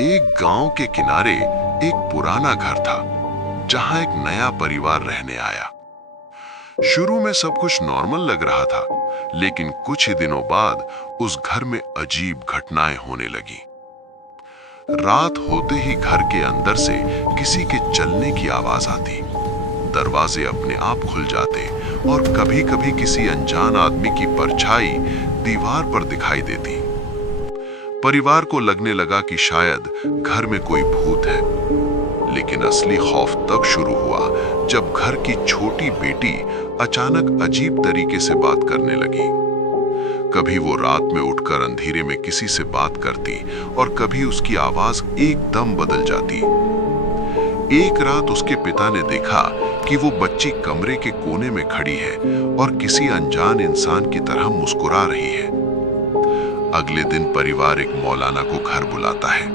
एक गांव के किनारे एक पुराना घर था जहां एक नया परिवार रहने आया। शुरू में सब कुछ नॉर्मल लग रहा था, लेकिन कुछ ही दिनों बाद उस घर में अजीब घटनाएं होने लगी। रात होते ही घर के अंदर से किसी के चलने की आवाज आती, दरवाजे अपने आप खुल जाते और कभी-कभी किसी अनजान आदमी की परछाई दीवार पर दिखाई देती। परिवार को लगने लगा कि शायद घर में कोई भूत है, लेकिन असली खौफ तब शुरू हुआ जब घर की छोटी बेटी अचानक अजीब तरीके से बात करने लगी। कभी वो रात में उठकर अंधेरे में किसी से बात करती और कभी उसकी आवाज एकदम बदल जाती। एक रात उसके पिता ने देखा कि वो बच्ची कमरे के कोने में खड़ी है और किसी अनजान इंसान की तरह मुस्कुरा रही है। अगले दिन परिवार एक मौलाना को घर बुलाता है।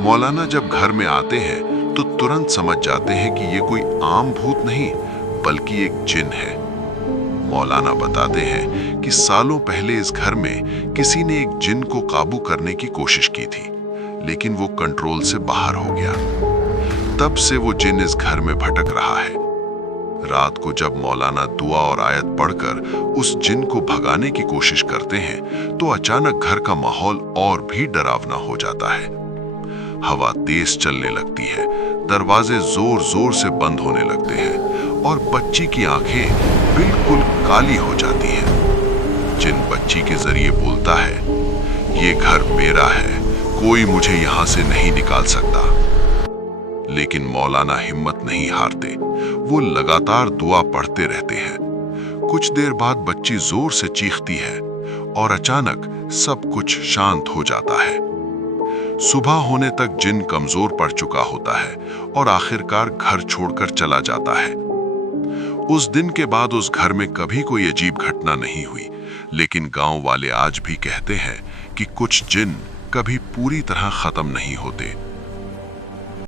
मौलाना जब घर में आते हैं तो तुरंत समझ जाते हैं कि ये कोई आम भूत नहीं बल्कि एक जिन है। मौलाना बताते हैं कि सालों पहले इस घर में किसी ने एक जिन को काबू करने की कोशिश की थी, लेकिन वो कंट्रोल से बाहर हो गया। तब से वो जिन इस घर में भटक रहा है। रात को जब मौलाना दुआ और आयत पढ़कर उस जिन को भगाने की कोशिश करते हैं तो अचानक घर का माहौल और भी डरावना हो जाता है। हवा तेज चलने लगती है, दरवाजे जोर जोर से बंद होने लगते हैं और बच्ची की आंखें बिल्कुल काली हो जाती हैं। जिन बच्ची के जरिए बोलता है, ये घर मेरा है, कोई मुझे यहां से नहीं निकाल सकता। लेकिन मौलाना हिम्मत नहीं हारते, वो लगातार दुआ पढ़ते रहते हैं। कुछ देर बाद बच्ची जोर से चीखती है और अचानक सब कुछ शांत हो जाता है। सुबह होने तक जिन कमजोर पड़ चुका होता है और आखिरकार घर छोड़कर चला जाता है। उस दिन के बाद उस घर में कभी कोई अजीब घटना नहीं हुई, लेकिन गांव वाले आज भी कहते हैं कि कुछ जिन कभी पूरी तरह खत्म नहीं होते।